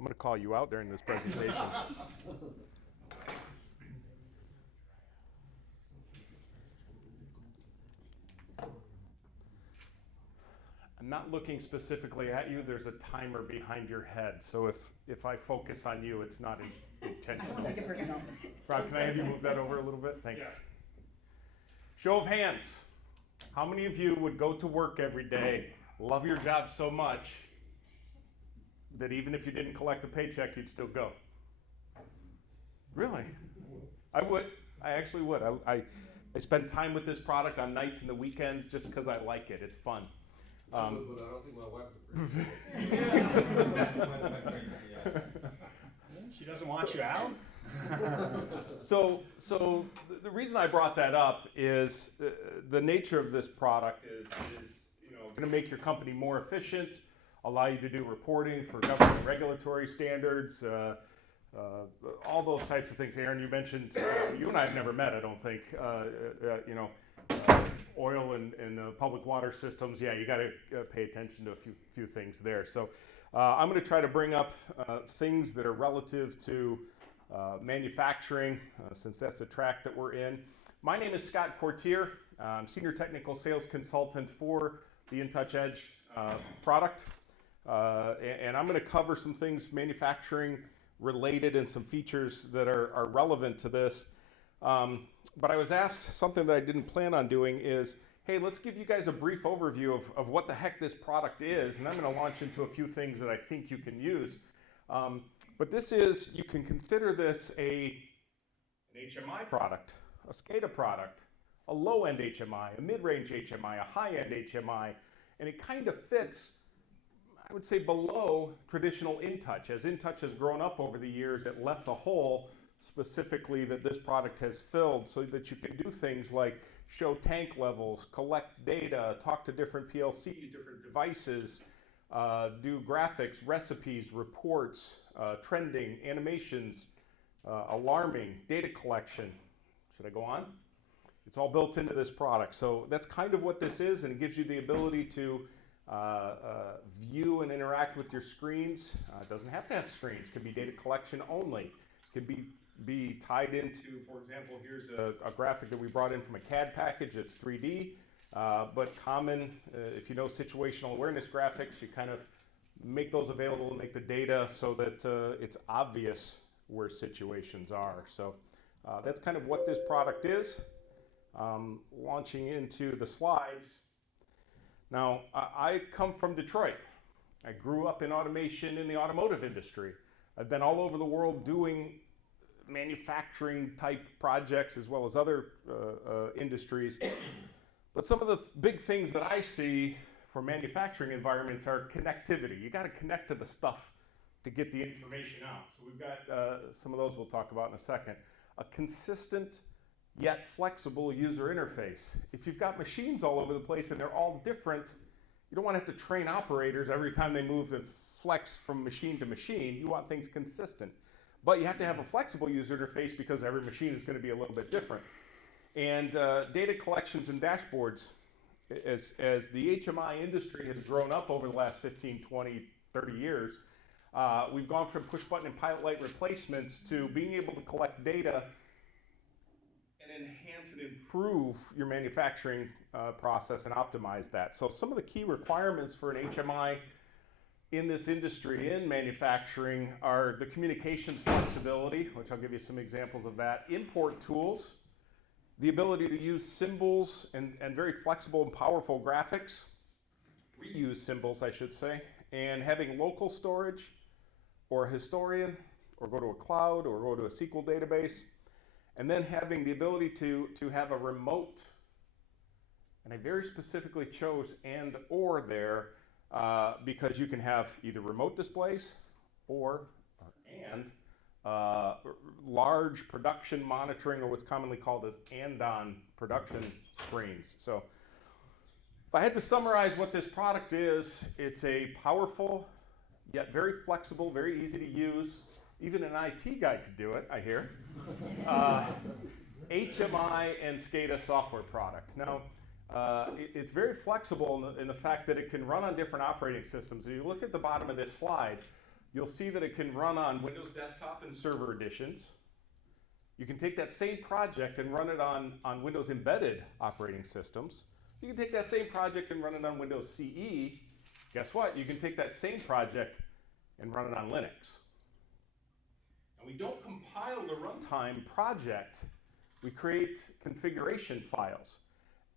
I'm going to call you out during this presentation. I'm not looking specifically at you. There's a timer behind your head. So if I focus on you, it's not intentional. I won't take it personal. Rob, can I have you move that over a little bit? Thanks. Yeah. Show of hands. How many of you would go to work every day, love your job so much that even if you didn't collect a paycheck, you'd still go? Really? I would. I actually would. I spend time with this product on nights and the weekends just because I like it. It's fun. But I don't think my wife would appreciate it. She doesn't want you out? So the reason I brought that up is the nature of this product is going to make your company more efficient, allow you to do reporting for government regulatory standards, all those types of things. Aaron, you mentioned, you and I have never met, I don't think, oil and public water systems. Yeah, you got to pay attention to a few things there. So I'm going to try to bring up things that are relative to manufacturing, since that's the track that we're in. My name is Scott Courtier. I'm Senior Technical Sales Consultant for the InTouch Edge product. And I'm going to cover some things manufacturing related and some features that are relevant to this. But I was asked something that I didn't plan on doing is, hey, let's give you guys a brief overview of what the heck this product is, and I'm going to launch into a few things that I think you can use. But this is, you can consider this an HMI product, a SCADA product, a low-end HMI, a mid-range HMI, a high-end HMI, and it kind of fits, I would say, below traditional InTouch. As InTouch has grown up over the years, it left a hole specifically that this product has filled so that you can do things like show tank levels, collect data, talk to different PLCs, different devices, do graphics, recipes, reports, trending, animations, alarming, data collection. Should I go on? It's all built into this product. So that's kind of what this is, and it gives you the ability to view and interact with your screens. It doesn't have to have screens. It could be data collection only. It could be tied into, for example, here's a graphic that we brought in from a CAD package. It's 3D, but common, if you know situational awareness graphics, you kind of make those available and make the data so that it's obvious where situations are. So that's kind of what this product is. Launching into the slides. Now, I come from Detroit. I grew up in automation in the automotive industry. I've been all over the world doing manufacturing type projects as well as other industries. But some of the big things that I see for manufacturing environments are connectivity. You got to connect to the stuff to get the information out. So we've got some of those we'll talk about in a second. A consistent yet flexible user interface. If you've got machines all over the place and they're all different, you don't want to have to train operators every time they move and flex from machine to machine. You want things consistent. But you have to have a flexible user interface because every machine is going to be a little bit different. And data collections and dashboards, as the HMI industry has grown up over the last 15, 20, 30 years, we've gone from push button and pilot light replacements to being able to collect data and enhance and improve your manufacturing process and optimize that. So some of the key requirements for an HMI in this industry, in manufacturing, are the communications flexibility, which I'll give you some examples of that, import tools, the ability to use symbols and very flexible and powerful graphics, reuse symbols, I should say, and having local storage or a historian, or go to a cloud, or go to a SQL database, and then having the ability to have a remote, and I very specifically chose and or there, because you can have either remote displays and large production monitoring, or what's commonly called as andon production screens. So if I had to summarize what this product is, it's a powerful yet very flexible, very easy to use. Even an IT guy could do it, I hear. HMI and SCADA software product. Now, it's very flexible in the fact that it can run on different operating systems. If you look at the bottom of this slide, you'll see that it can run on Windows Desktop and Server editions. You can take that same project and run it on Windows Embedded operating systems. You can take that same project and run it on Windows CE. Guess what? You can take that same project and run it on Linux. And we don't compile the runtime project. We create configuration files.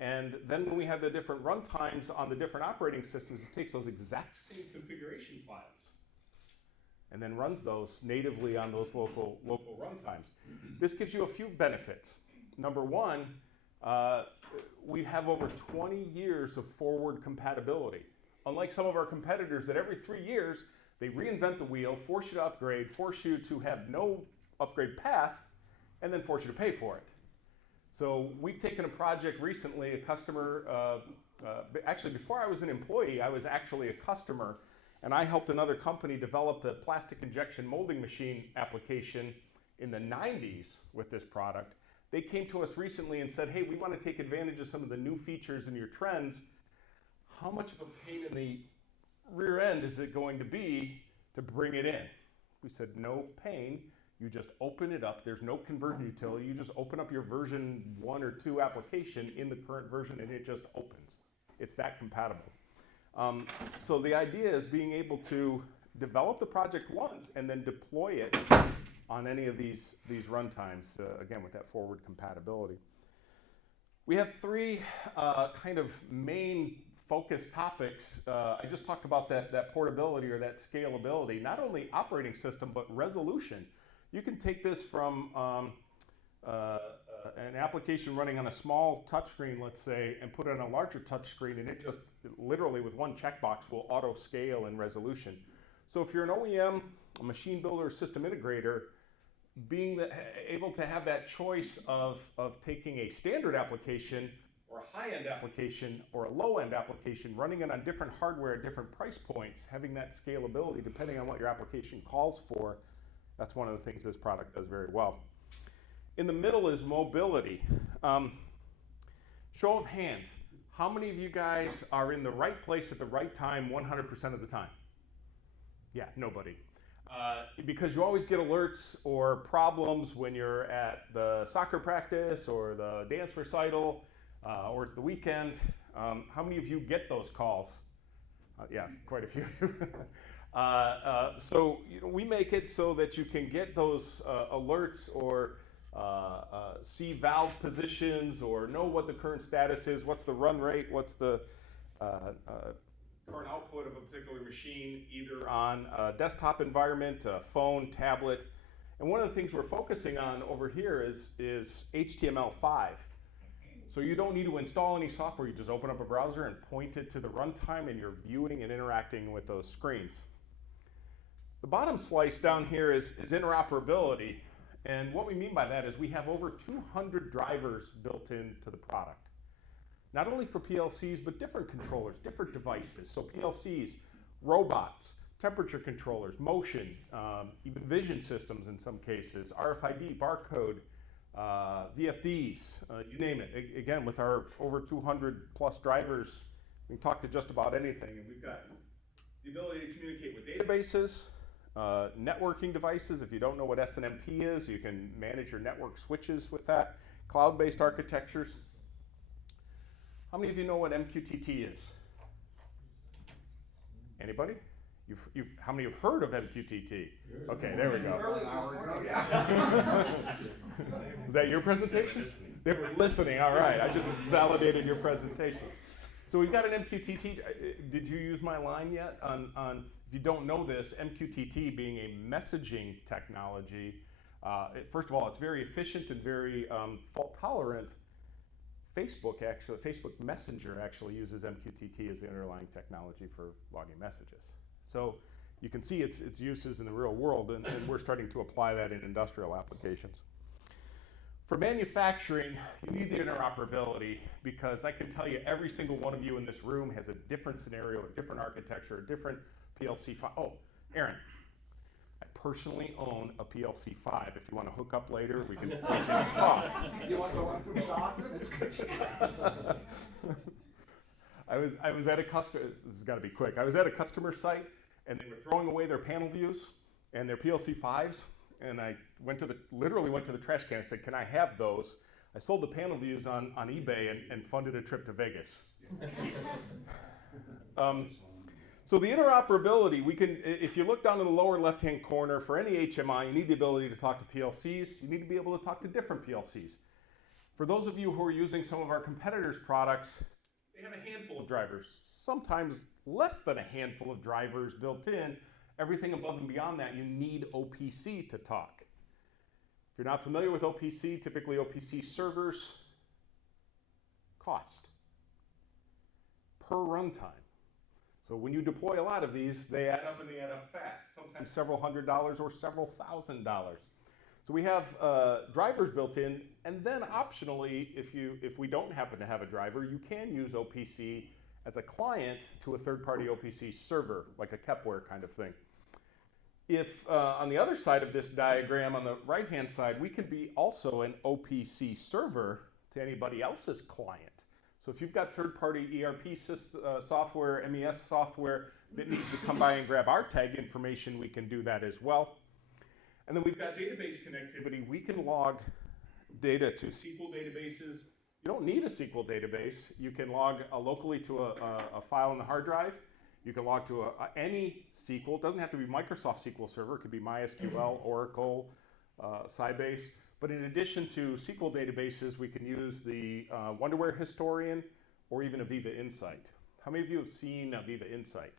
And then when we have the different runtimes on the different operating systems, it takes those exact same configuration files and then runs those natively on those local runtimes. This gives you a few benefits. Number one, we have over 20 years of forward compatibility. Unlike some of our competitors that every 3 years, they reinvent the wheel, force you to upgrade, force you to have no upgrade path, and then force you to pay for it. So we've taken a project recently, a customer, actually before I was an employee, I was actually a customer, and I helped another company develop the plastic injection molding machine application in the 90s with this product. They came to us recently and said, hey, we want to take advantage of some of the new features and your trends. How much of a pain in the rear end is it going to be to bring it in? We said, no pain. You just open it up. There's no conversion utility. You just open up your version 1 or 2 application in the current version and it just opens. It's that compatible. So the idea is being able to develop the project once and then deploy it on any of these runtimes, again, with that forward compatibility. We have 3 kind of main focus topics. I just talked about that portability or that scalability, not only operating system, but resolution. You can take this from an application running on a small touchscreen, let's say, and put it on a larger touchscreen, and it just literally with one checkbox will auto scale in resolution. So if you're an OEM, a machine builder, system integrator, being able to have that choice of taking a standard application or a high-end application or a low-end application, running it on different hardware at different price points, having that scalability depending on what your application calls for, that's one of the things this product does very well. In the middle is mobility. Show of hands. How many of you guys are in the right place at the right time 100% of the time? Yeah, nobody. Because you always get alerts or problems when you're at the soccer practice or the dance recital or it's the weekend. How many of you get those calls? Yeah, quite a few. So we make it so that you can get those alerts or see valve positions or know what the current status is, what's the run rate, what's the current output of a particular machine, either on a desktop environment, a phone, tablet. And one of the things we're focusing on over here is HTML5. So you don't need to install any software, you just open up a browser and point it to the runtime and you're viewing and interacting with those screens. The bottom slice down here is interoperability. And what we mean by that is we have over 200 drivers built into the product. Not only for PLCs, but different controllers, different devices. So PLCs, robots, temperature controllers, motion, even vision systems in some cases, RFID, barcode, VFDs, you name it. Again, with our over 200 plus drivers, we can talk to just about anything. And we've got the ability to communicate with databases, networking devices. If you don't know what SNMP is, you can manage your network switches with that. Cloud-based architectures. How many of you know what MQTT is? Anybody? How many have heard of MQTT? Okay, there we go. Is that your presentation? They were listening, all right. I just validated your presentation. So we've got an MQTT. Did you use my line yet on if you don't know this, MQTT being a messaging technology, first of all, it's very efficient and very fault tolerant. Facebook Messenger actually uses MQTT as the underlying technology for logging messages. So you can see its uses in the real world, and we're starting to apply that in industrial applications. For manufacturing, you need the interoperability because I can tell you every single one of you in this room has a different scenario, a different architecture, a different PLC file. Oh, Aaron, I personally own a PLC 5. If you want to hook up later, we can talk. You want to go on from stock? I was at a customer. This has got to be quick. I was at a customer site, and they were throwing away their panel views and their PLC 5s. And I literally went to the trash can and said, can I have those? I sold the panel views on eBay and funded a trip to Vegas. So the interoperability, if you look down in the lower left-hand corner, for any HMI, you need the ability to talk to PLCs. You need to be able to talk to different PLCs. For those of you who are using some of our competitors' products, they have a handful of drivers, sometimes less than a handful of drivers built in. Everything above and beyond that, you need OPC to talk. If you're not familiar with OPC, typically OPC servers cost per runtime. So when you deploy a lot of these, they add up and they add up fast, sometimes several $100s or several $1,000. So we have drivers built in, and then optionally, if we don't happen to have a driver, you can use OPC as a client to a third-party OPC server, like a Kepware kind of thing. If on the other side of this diagram, on the right-hand side, we can be also an OPC server to anybody else's client. So if you've got third-party ERP software, MES software that needs to come by and grab our tag information, we can do that as well. And then we've got database connectivity. We can log data to SQL databases. You don't need a SQL database. You can log locally to a file on the hard drive. You can log to any SQL. It doesn't have to be Microsoft SQL Server. It could be MySQL, Oracle, Sybase. But in addition to SQL databases, we can use the Wonderware Historian or even Aviva Insight. How many of you have seen Aviva Insight?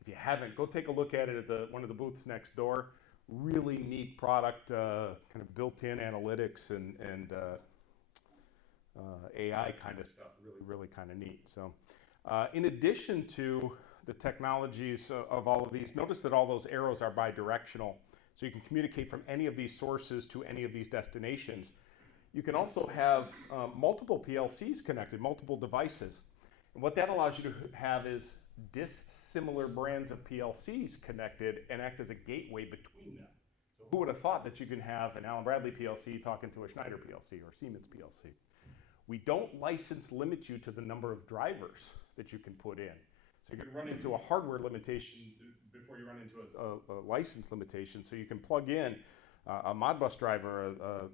If you haven't, go take a look at it at one of the booths next door. Really neat product, kind of built-in analytics and AI kind of stuff. Really kind of neat. So, in addition to the technologies of all of these, notice that all those arrows are bidirectional. So you can communicate from any of these sources to any of these destinations. You can also have multiple PLCs connected, multiple devices. And what that allows you to have is dissimilar brands of PLCs connected and act as a gateway between them. So who would have thought that you can have an Allen Bradley PLC talking to a Schneider PLC or Siemens PLC? We don't license limit you to the number of drivers that you can put in. So you can run into a hardware limitation before you run into a license limitation. So you can plug in a Modbus driver,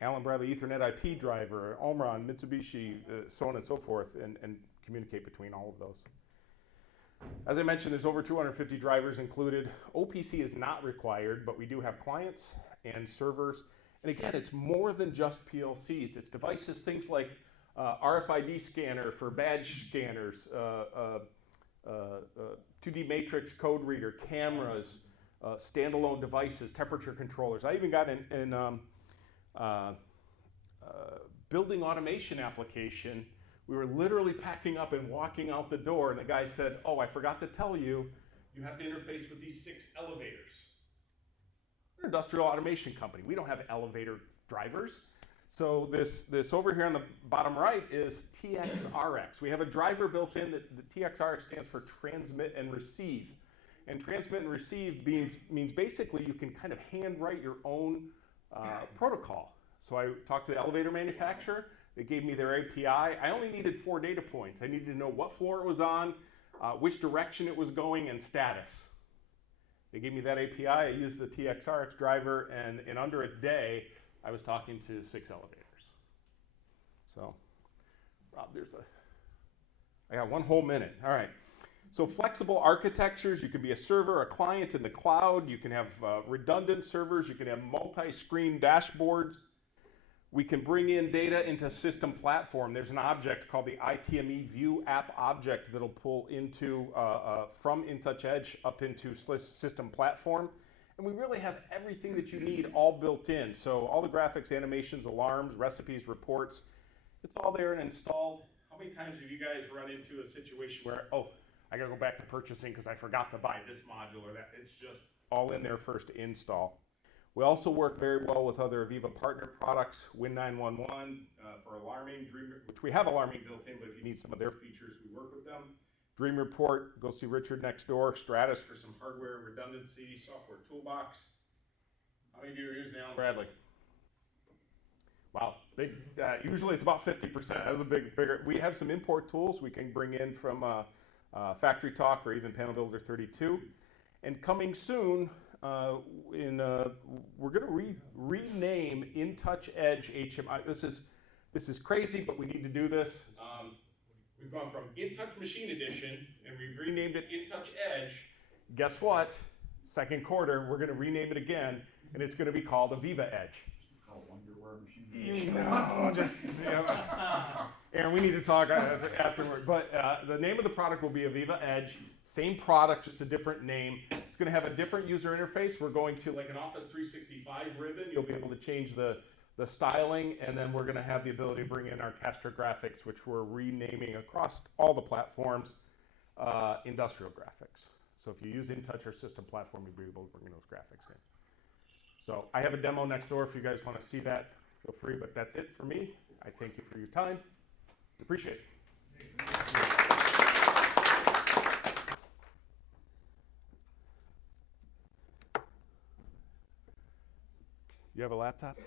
Allen Bradley Ethernet IP driver, Omron, Mitsubishi, so on and so forth, and communicate between all of those. As I mentioned, there's over 250 drivers included. OPC is not required, but we do have clients and servers. And again, it's more than just PLCs. It's devices, things like RFID scanner for badge scanners, 2D matrix code reader, cameras, standalone devices, temperature controllers. I even got in building automation application. We were literally packing up and walking out the door, and the guy said, "Oh, I forgot to tell you, you have to interface with these 6 elevators." We're an industrial automation company. We don't have elevator drivers. So this over here on the bottom right is TXRX. We have a driver built in. The TXRX stands for transmit and receive. And transmit and receive means basically you can kind of handwrite your own protocol. So I talked to the elevator manufacturer. They gave me their API. I only needed 4 data points. I needed to know what floor it was on, which direction it was going, and status. They gave me that API. I used the TXRX driver, and in under a day, I was talking to 6 elevators. So, Rob, I got 1 whole minute. All right. So flexible architectures, you can be a server, a client in the cloud. You can have redundant servers. You can have multi-screen dashboards. We can bring in data into system platform. There's an object called the ITME View App Object that'll pull into from InTouch Edge up into system platform. And we really have everything that you need all built in. So all the graphics, animations, alarms, recipes, reports, it's all there and installed. How many times have you guys run into a situation where, oh, I gotta go back to purchasing because I forgot to buy this module or that? It's just all in there first to install. We also work very well with other Aviva partner products, Win911 for alarming, which we have alarming built in, but if you need some of their features, we work with them. Dream Report, go see Richard next door. Stratus for some hardware redundancy, Software Toolbox. How many of you are using Allen Bradley? Wow, big. Usually it's about 50%. That was a bigger. We have some import tools we can bring in from Factory Talk, or even Panel Builder 32. And coming soon, we're going to rename InTouch Edge HMI. This is crazy, but we need to do this. We've gone from InTouch Machine Edition, and we've renamed it InTouch Edge. Guess what? Second quarter, we're going to rename it again, and it's going to be called Aviva Edge. No, just, you know. Aaron, we need to talk afterward. But the name of the product will be Aviva Edge. Same product, just a different name. It's going to have a different user interface. We're going to, like an Office 365 ribbon, you'll be able to change the styling, and then we're going to have the ability to bring in our Castra graphics, which we're renaming across all the platforms, Industrial Graphics. So if you use InTouch or System Platform, you'll be able to bring those graphics in. So I have a demo next door if you guys want to see that. Feel free, but that's it for me. I thank you for your time. Appreciate it. You have a laptop?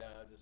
No, just me.